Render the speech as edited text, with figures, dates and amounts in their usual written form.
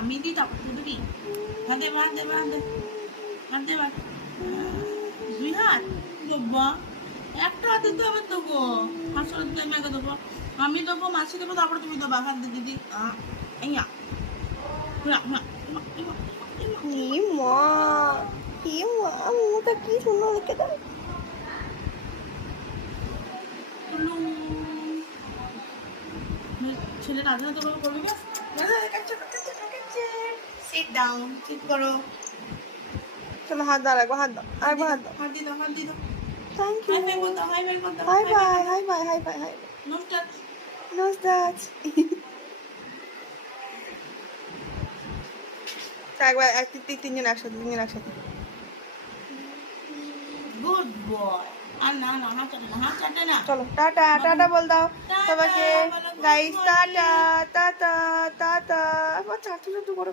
আমি দিই তারপর দিবি হাতে বাঁধে বাঁধে হাতে বাঁধ 2 হাত বাবা একটা হাতে তো আবার দেবো হাসলে দিলে আমি আগে দেবো আমি দেবো মাছি দেবো তারপরে তুমি দেবো হাত দিয়ে দিদি ইয়া মুখটা কি সুন্দর দেখে দাও। ছেলে রাজা তো করবি না সিট ডাউন সিট করো চলো হাত দাও আরেকবার হাত দাও আরেকবার হাত দাও হাত দিয়ে দাও হাত দিয়ে দাও থ্যাংক ইউ হাই বাই করতে hi bye hi bye hi bye hi no touch no touch একবার তিনজন একসাথে গুড বয় আর না না হাত চাটে না চলো টাটা টাটা বল দাও সবাইকে গাইস টাটা টাটা টাটা চাটু চাটু করে